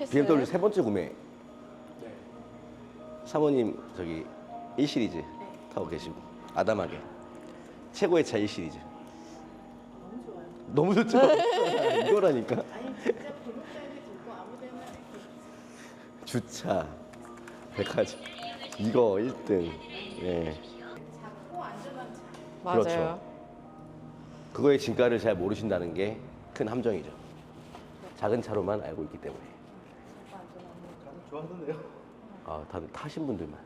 패스. BMW 세 번째 구매. 네. 사모님 저기 1 시리즈 타고 계시고 아담하게 최고의 차 1 시리즈. 너무 좋죠. 이거라니까. 아니 진짜 골목사에도 좋고 아무데나 주차, 백화점 이거 1등. 예. 작고 안전한 차. 맞아요. 그렇죠. 그거의 진가를 잘 모르신다는 게 큰 함정이죠. 작은 차로만 알고 있기 때문에. 좋아하던데요? 아, 다들 타신 분들만.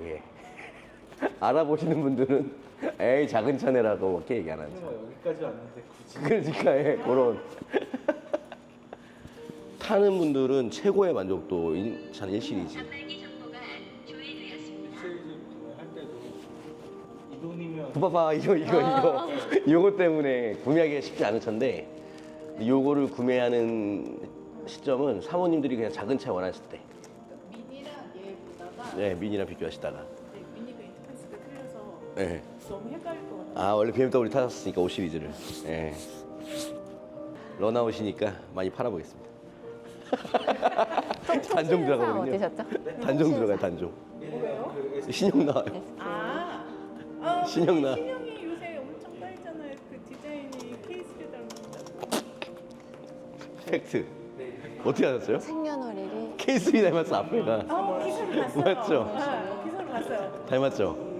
예. 알아보시는 분들은 에이 작은 차네라고 이렇게 얘기 안 하죠. 뭐 여기까지 왔는데 굳이 그러니까 예, 그런 타는 분들은 최고의 만족도인 차는 1 시리즈. 시리즈 구매 할 때도 이 돈이면 봐봐 이거 이거 이거 이거 때문에 구매하기가 쉽지 않은 차인데 요거를 구매하는 시점은 사모님들이 그냥 작은 차 원하실 때, 미니랑 얘 보다가 네 미니랑 비교하시다가, 네, 미니가 인터페이스가 틀려서 네. 너무 헷갈릴 것 같아요. 아 원래 BMW 타셨으니까 5 시리즈를, 예. 런아웃이니까 많이 팔아보겠습니다. 단종 들어가거든요. 어디셨죠? 단종 들어가요 단종. 뭐예요? 신형 나와요. 아, 아 신형 나. 신형이 요새 엄청 빨잖아요. 그 디자인이 K3 닮았다고. 팩트. 어떻게 하셨어요? 생년월일이 K3 닮았어 앞에가. 어, 기사를 봤어요. 맞죠? 네, 기사를 봤어요. 닮았죠?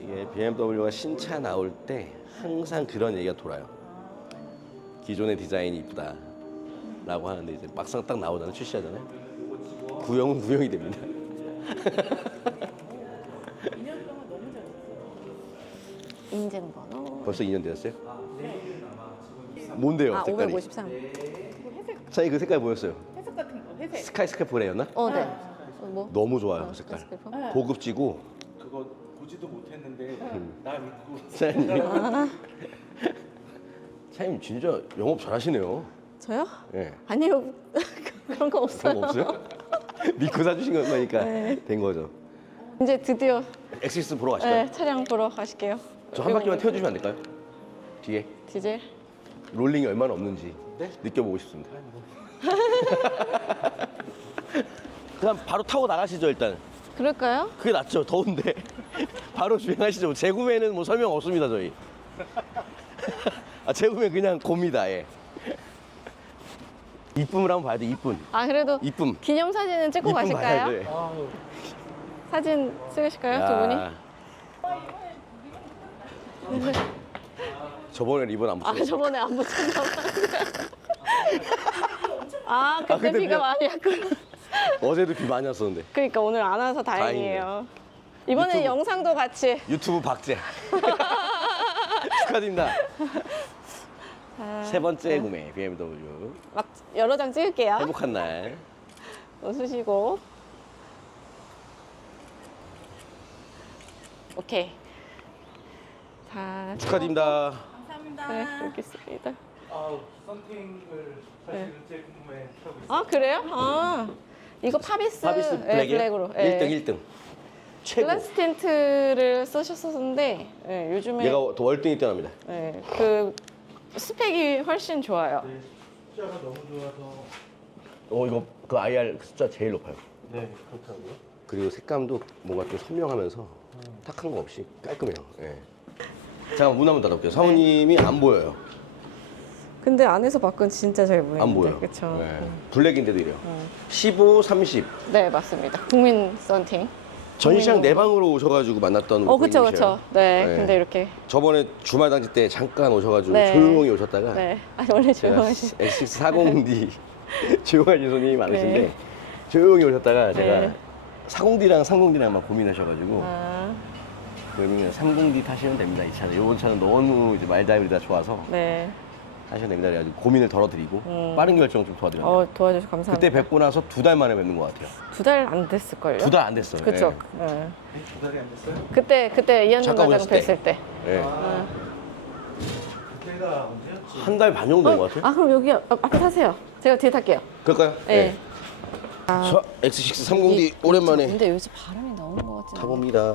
이게 BMW가 신차 나올 때 항상 그런 얘기가 돌아요. 기존의 디자인이 이쁘다. 라고 하는데 이제 막상 딱 나오잖아요. 출시하잖아요. 구형은 구형이 됩니다. 2년 동안 너무 잘했어요. 인증번호. 벌써 2년 되었어요? 뭔데요, 아, 색깔이? 553. 그 회색, 차이 그 색깔 뭐였어요? 회색 같은 거, 회색. 스카이스캐프레였나? 어, 네. 어, 뭐? 너무 좋아요, 어, 그 색깔. 스카이스크래퍼? 네. 고급지고 그거 보지도 못했는데 나 믿고 차장님. 아. 차장님 진짜 영업 잘하시네요. 저요? 예. 아니요. 그런 거 없어요. 그런 거 없어요? 믿고 사주신 거니까 네. 된 거죠. 이제 드디어 엑시스 보러 가실까요? 네, 차량 보러 가실게요. 저 한 바퀴만 태워주시면 안 될까요? 뒤에 디젤. 롤링이 얼마나 없는지 네? 느껴보고 싶습니다. 그냥 바로 타고 나가시죠 일단. 그럴까요? 그게 낫죠. 더운데 바로 주행하시죠. 재구매는 뭐 설명 없습니다 저희. 아 재구매 그냥 곱니다. 예. 이쁨을 한번 봐야 돼. 이쁨. 아, 그래도 이쁨. 기념 사진은 찍고 이쁨 봐야 가실까요? 돼. 아유 사진 찍으실까요, 두 분이? 야. 저번에 리본 안 아, 붙였어. 저번에 안 붙였나 봐요. 아, 그때 그때 비가 비가- 많이 왔구나. 어제도 비 많이 왔었는데. 그러니까 오늘 안 와서 다행이에요. 이번에 유튜브- 영상도 같이. 유튜브 박제. 축하드립니다. 아, 세 번째 구매 BMW. 막 여러 장 찍을게요. 행복한 날. 웃으시고. 오케이. 자, 축하드립니다. 감사합니다. 네, 여기 있습니다. 아우 썬팅을 사실은 제 구매하고 있어요 아, 그래요? 아, 이거 파비스, 파비스 네, 블랙이요? 블랙으로. 네. 1등 1등. 최고. 글라스 틴트를 쓰셨었는데 네, 요즘에 얘가 더 월등히 뛰어납니다. 네, 그 스펙이 훨씬 좋아요. 네 숫자가 너무 좋아서 어 이거 그 IR 숫자 제일 높아요. 네 그렇다고요? 그리고 색감도 뭔가 좀 선명하면서 탁한 거 없이 깔끔해요. 예. 잠깐 문 한번 닫아볼게요. 사모님이 안 보여요. 근데 안에서 밖은 진짜 잘 보이는데. 안 보여. 그렇죠. 예. 블랙인데도 이래요. 15, 30. 네, 맞습니다. 국민 썬팅. 전시장 국민- 내방으로 오셔가지고 만났던 어, 그쵸. 그쵸. 네, 네. 근데 이렇게. 저번에 주말 당직 때 잠깐 오셔가지고 네. 조용히 오셨다가 네. 아니, 원래 제가 조용하시. X40D 조용하신 손님이 많으신데 네. 조용히 오셨다가 제가 네. 40D랑 30D랑만 고민하셔가지고 아, 그러면 30D 타시면 됩니다 이 차는 이번 차는 너무 이제 말다이브가 좋아서 네. 하시면 됩니다 그래가지고 고민을 덜어드리고 음. 빠른 결정 좀 도와드려요 어, 도와주셔서 감사합니다. 그때 뵙고 나서 두 달 만에 뵙는 것 같아요 두 달 안 됐을걸요? 두 달 안 됐어요 그쵸. 예. 네. 네, 두 달이 안 됐어요? 그때, 그때 이현준 잠깐 과장 오셨을 뵀을 때. 예. 아 그때가 언제였지? 한 달 반 정도 된 것 같아요 아, 그럼 여기 앞- 앞에 타세요. 제가 뒤에 탈게요. 그럴까요? 네. 자, X6 30D 오랜만에 근데 여기서 바람이. 타봅니다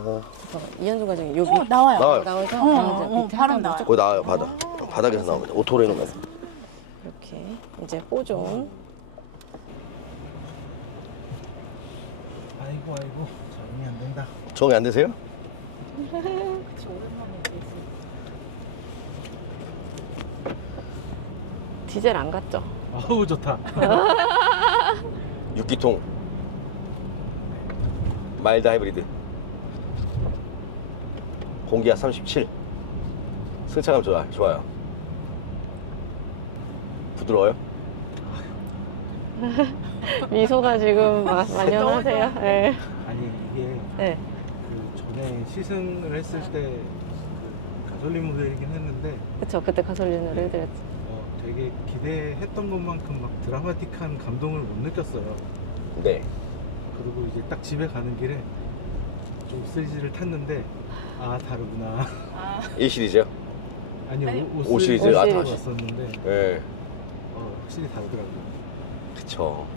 이현준 과장이 여기 어, 나와요. 나와요 나와서 어, 어, 밑에 바람 하단 나와요. 거기 나와요 바닥 바닥에서 나옵니다 오토로 해놓으면 이렇게 이렇게 이제 뽀종. 아이고 아이고 적응이 안 된다. 정이 안 되세요? 디젤 안 갔죠? 아우 좋다. 6기통 마일드 하이브리드 공기압 37 승차감 좋아, 좋아요 부드러워요? 미소가 지금 마- 만연하세요. 네. 아니 이게 네. 그 전에 시승을 했을 때그 가솔린 모델이긴 했는데 그쵸. 그때 가솔린으로 해드렸죠. 어, 되게 기대했던 것만큼 막 드라마틱한 감동을 못 느꼈어요. 네 그리고 이제 딱 집에 가는 길에 좀 시리즈를 탔는데 아 다르구나. 1 시리즈요? 아니요 아니, 오, 오 시리즈, 아, 타 다- 왔었는데 네 어, 확실히 다르더라고요. 그쵸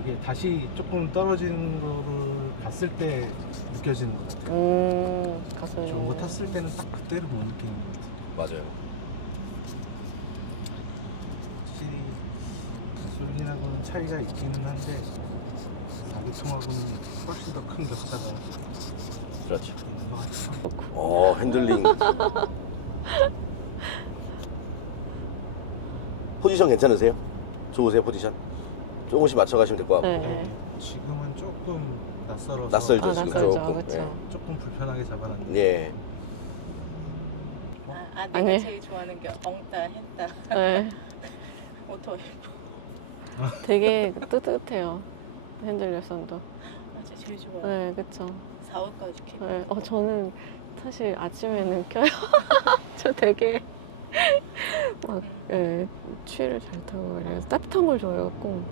이게 다시 조금 떨어지는 거를 봤을 때 느껴지는 것 같아요. 음, 가솔린. 저거 탔을 때는 딱 그때를 못 느끼는 것 같아요. 맞아요 확실히 가솔린하고는 차이가 있기는 한데 4기통하고는 훨씬 더 큰 격차가 그렇죠 있는 것 같아요. 어 핸들링 포지션 괜찮으세요? 좋으세요 포지션? 조금씩 맞춰가시면 될 것 같고 네. 네, 지금은 조금 낯설어서 낯설죠 아, 지금 낯설죠. 조금 그쵸. 예. 조금 불편하게 잡아놨는데 예. 아, 아 내가 아니. 제일 좋아하는 게 엉따 했다 네. 오토 되게 뜨뜻해요. 핸들 열선도. 맞아 제일 좋아 네, 그쵸. 4월까지 켜 네. 어, 저는 사실 아침에는 켜요. 저 되게 막, 예, 추위를 잘 타고 그래요. 따뜻한 걸 좋아해갖고,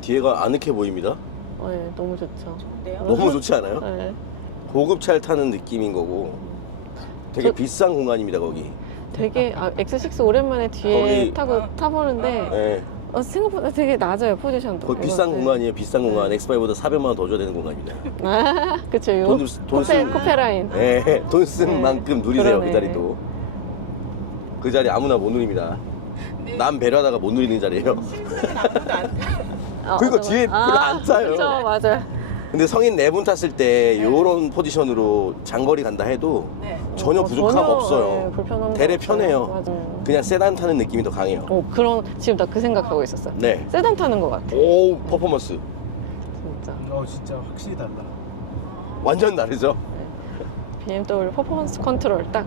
뒤에가 아늑해 보입니다 어, 예, 너무 좋죠. 좋은데요? 너무 좋지 않아요? 네. 고급차를 타는 느낌인 거고 되게 저- 비싼 공간입니다 거기 되게 아, X6 오랜만에 뒤에 거기- 타고 타보는데 예. 어, 생각보다 되게 낮아요 포지션도. 거기 비싼 이거, 네. 공간이에요 비싼 공간 X5보다 400만 원 더 줘야 되는 공간입니다 아, 그쵸. 요 돈, 쓰- 돈 코페, 쓴, 코페라인. 예, 돈 쓴 네. 만큼 누리세요 그 그러네. 자리도 그 자리 아무나 못 누립니다 네. 남 배려하다가 못 누리는 자리예요 아무도 안. 아, 그러니까 맞아, 뒤에. 별로 안 짜요. 그쵸, 맞아요. 근데 성인 네 분 탔을 때 요런 포지션으로 장거리 간다 해도 네. 전혀 어, 부족함 전혀, 없어요 예, 불편함도 대래 없어요. 편해요. 맞아요. 그냥 세단 타는 느낌이 더 강해요 어, 그런 지금 나 그 생각하고 있었어요. 네 세단 타는 것 같아. 오 퍼포먼스 진짜. 어 진짜 확실히 달라. 완전 다르죠 BMW 퍼포먼스 컨트롤 딱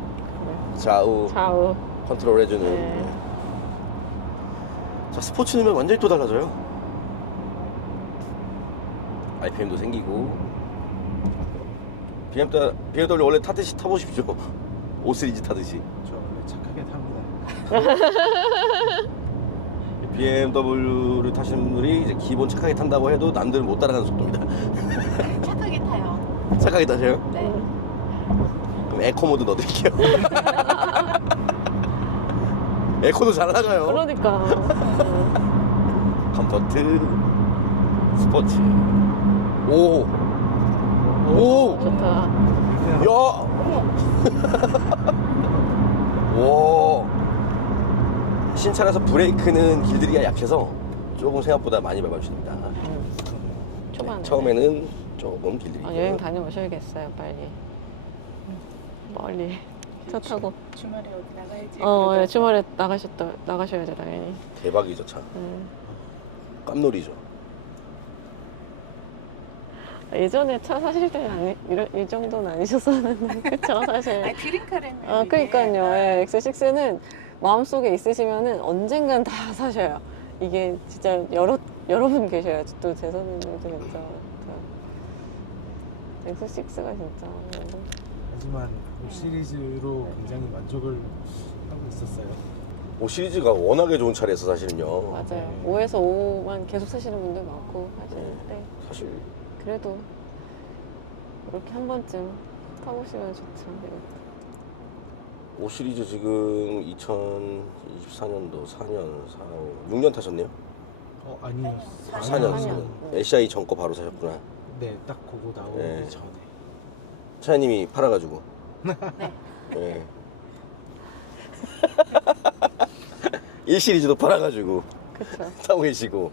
좌우 좌우. 컨트롤 해주는 네. 자 스포츠 넣으면 완전히 또 달라져요 RPM도 생기고 BMW, BMW 원래 타듯이 타보십시오 5 시리즈 타듯이 저 원래 착하게 탑니다. BMW를 타시는 분들이 이제 기본 착하게 탄다고 해도 남들은 못 따라가는 속도입니다 착하게 타요. 착하게 타세요? 네. 그럼 에코 모드 넣어드릴게요 에코도 잘 나가요 그러니까. 어. 컴포트 스포츠 오 오! 좋다. 야! 오! 신차라서 브레이크는 길들이기가 약해서 조금 생각보다 많이 밟아주십니다. 초반에. 처음에는 조금 길들이기. 아, 여행 다녀오셔야겠어요, 빨리. 멀리. 차 타고. 주말에 어디 나가야지. 어, 예. 주말에 나가셨다, 나가셔야죠, 당연히. 대박이죠, 차. 음. 깜놀이죠. 예전에 차 사실 때는 아니, 이런, 이 정도는 아니셨었는데, 그쵸, 사실. 아니 드림카라면. 아, 그니까요. 예, X6는 마음속에 있으시면은 언젠간 다 사셔요. 이게 진짜 여러, 여러 분 계셔야지. 또제 선배님도 진짜. 저- X6가 진짜. 하지만 그 시리즈로 굉장히 만족을 하고 있었어요. 5 시리즈가 워낙에 좋은 차라서 사실은요. 맞아요. 네. 5에서 5만 계속 사시는 분들 많고 하시는데, 사실 그래도 이렇게 한 번쯤 타보시면 좋죠. 네. 5 시리즈 지금 2024년도 4년, 4, 6년 타셨네요? 어 아니요. 4년, 사년. 4년. 네. SI 전거 바로 사셨구나. 네, 딱 그거 나오기 네. 전에. 차장님이 팔아가지고. 네. 네. 1 시리즈도 팔아가지고 그쵸. 타고 계시고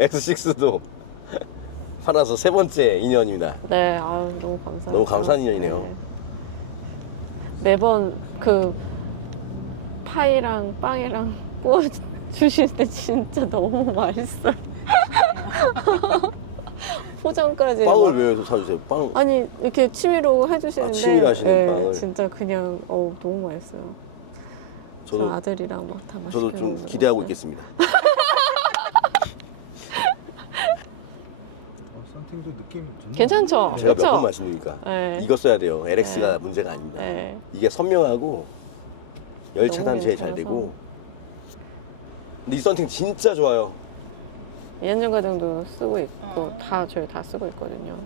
X6도 팔아서 세 번째 인연입니다. 네, 아유, 너무 감사해요. 너무 감사한 인연이네요. 네. 매번 그 파이랑 빵이랑 구워 주실 때 진짜 너무 맛있어요. 포장까지. 빵을 막- 왜 사주세요? 빵 아니 이렇게 취미로 해주시는데 아, 취미로 하시는 빵을. 진짜 그냥 어 너무 맛있어요. 저 저도 아들이랑 막 다 맛있게 저도 좀 먹는 기대하고 것 같아요. 있겠습니다. 어, 썬팅도 느낌 좋네. 괜찮죠? 제가 몇 그쵸? 번 말씀드리니까 네. 이거 써야 돼요. LX가 네. 문제가 아닙니다. 네. 이게 선명하고 열 차단 제일 잘 괜찮아서. 되고 근데 이 썬팅 진짜 좋아요. 이한정 과정도 쓰고 있고 다 저희 다 쓰고 있거든요.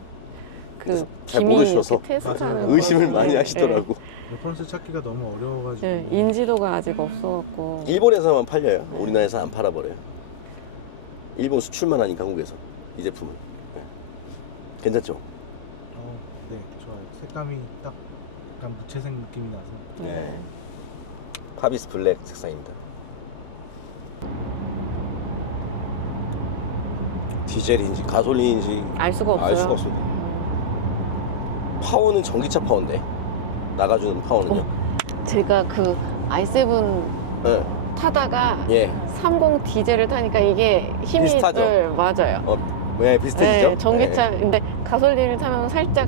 그 그래서 잘 기미 모르셔서 이렇게 테스트하는. 거. 의심을 많이 네. 하시더라고. 레퍼런스 찾기가 너무 어려워가지고. 네, 인지도가 아직 없어갖고 일본에서만 팔려요. 네. 우리나라에서 안 팔아버려요. 일본 수출만 하니까 한국에서 이 제품은 네. 괜찮죠? 어, 네, 좋아요. 색감이 딱 약간 무채색 느낌이 나서. 네. 파비스 블랙 색상입니다. 디젤인지 가솔린인지 알 수가 없어요. 알 수가 없습니다. 파워는 전기차 파워인데 나가주는 파워는요? 제가 그 i7 네. 타다가 예, 30 디젤을 타니까 이게 힘이 비슷하죠? 네, 맞아요. 어, 네 비슷해지죠? 네, 전기차 근데 가솔린을 타면 살짝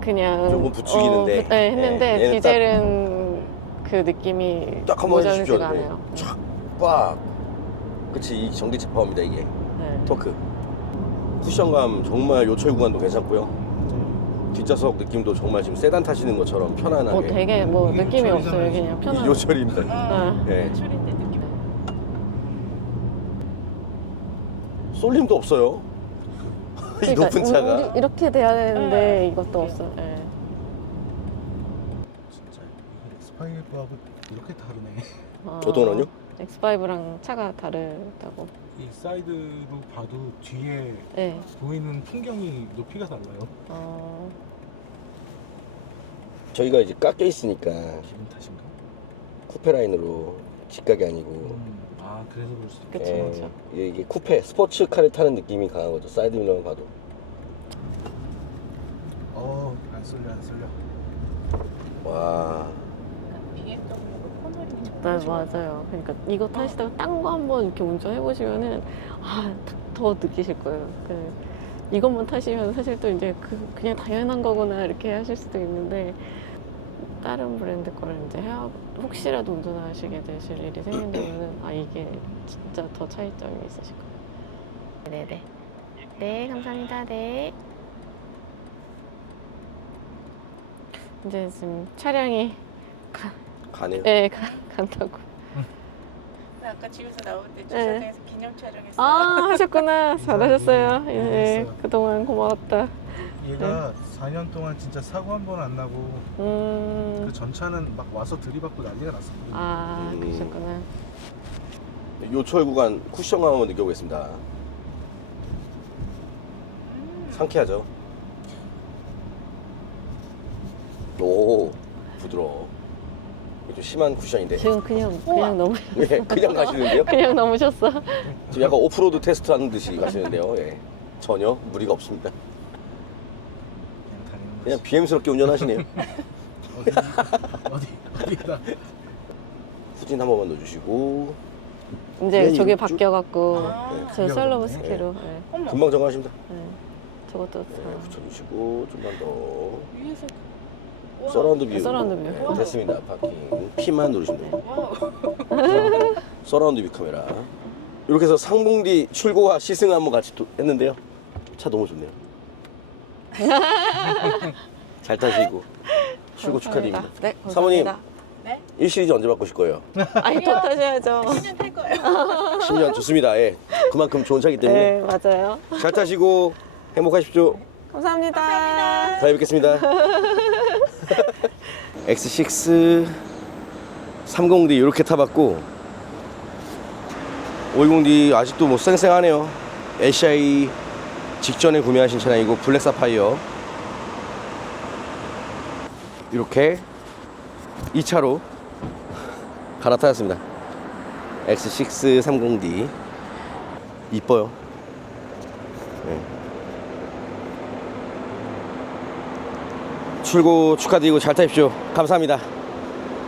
그냥 조금 부추기는데. 어, 부- 네, 했는데 네, 얘는 디젤은 그 느낌이 딱 한번 해주십시오. 모자르지가 네. 않아요. 촥, 꽉. 그치 이 전기차 파워입니다 이게 네. 토크. 쿠션감 정말 요철 구간도 괜찮고요. 뒷좌석 느낌도 정말 지금 세단 타시는 것처럼 편안하게. 어, 되게 뭐 이게 느낌이 요철이잖아요, 없어요. 그냥 이 편한. 요철입니다. 어, 네. 노출인데 느낌. 쏠림도 없어요. 이 그러니까 높은 차가. 우리 이렇게 돼야 되는데 네. 이것도 없어. 요 네. 진짜 X5하고 이렇게 다르네. 어, 저도는요? X5랑 차가 다르다고. 이 사이드로 봐도 뒤에 네. 보이는 풍경이 높이가 달라요. 어, 저희가 이제 깎여 있으니까 기분 탓인가? 쿠페 라인으로 직각이 아니고 음, 아 그래서 그럴 수도. 그쵸, 예, 그쵸. 이게, 이게 쿠페 스포츠카를 타는 느낌이 강한 거죠. 사이드 미러만 봐도. 어, 안 쏠려 안 쏠려. 와. 코너링이 네, 정말 좋아. 맞아요. 그러니까 이거 타시다가 딴 거 한번 이렇게 운전해 보시면은 아, 더 느끼실 거예요. 그 이것만 타시면 사실 또 이제 그 그냥 당연한 거구나 이렇게 하실 수도 있는데 다른 브랜드 거를 이제 해야 혹시라도 운전하시게 되실 일이 생긴다면은 아 이게 진짜 더 차이점이 있으실 거예요. 네네. 네, 감사합니다. 네. 이제 지금 차량이 가네요. 네, 가, 간다고. 나 아까 집에서 나올 때 네. 주차장에서 기념 촬영했어. 아 하셨구나 잘하셨어요 예 잘했어요. 그동안 고마웠다 얘가 4년 동안 진짜 사고 한 번 안 나고 그 음아 전차는 막 와서 들이받고 난리가 났었거든요. 아, 음. 그러셨구나 요철 구간 쿠션감 한번 느껴보겠습니다. 음. 상쾌하죠? 오, 부드러워. 이게 좀 심한 쿠션인데. 지금 그냥 그냥 너무 예, 그냥 가시는데요? 그냥 넘으셨어 지금 약간 오프로드 테스트 하는 듯이 가시는데요. 예. 전혀 무리가 없습니다. 그냥 BM스럽게 운전하시네요. 어디 어디 어디다 후진 한 번만 넣어주시고 이제 네, 저게 바뀌어갖고 아, 네. 저 바뀌어가지고. 셀러브 스키로 네. 어머. 금방 정하십니다. 네. 저것도 네, 다 붙여주시고 좀만 더. 위에서. 서라운드 뷰. 서라운드 뷰. 네, 됐습니다. 파킹. P만 누르시면 돼요. 와우. 서라운드 뷰 카메라. 이렇게 해서 상봉디 출고와 시승 한번 같이 또 했는데요. 차 너무 좋네요. 잘 타시고 출고 축하드립니다. 네 사모님. 감사합니다 네? 1시리즈 언제 바꾸실 거예요? 아니 더 타셔야죠 10년 탈 거예요. 10년 좋습니다. 예. 그만큼 좋은 차기 때문에 네 맞아요 잘 타시고 행복하십시오. 감사합니다 다음에 뵙겠습니다. X6 30D 이렇게 타봤고 520D 아직도 뭐 쌩쌩하네요. ACI 직전에 구매하신 차량이고 블랙 사파이어. 이렇게 2차로 갈아타였습니다. X630D 이뻐요. 네. 출고 축하드리고 잘 타십시오. 감사합니다.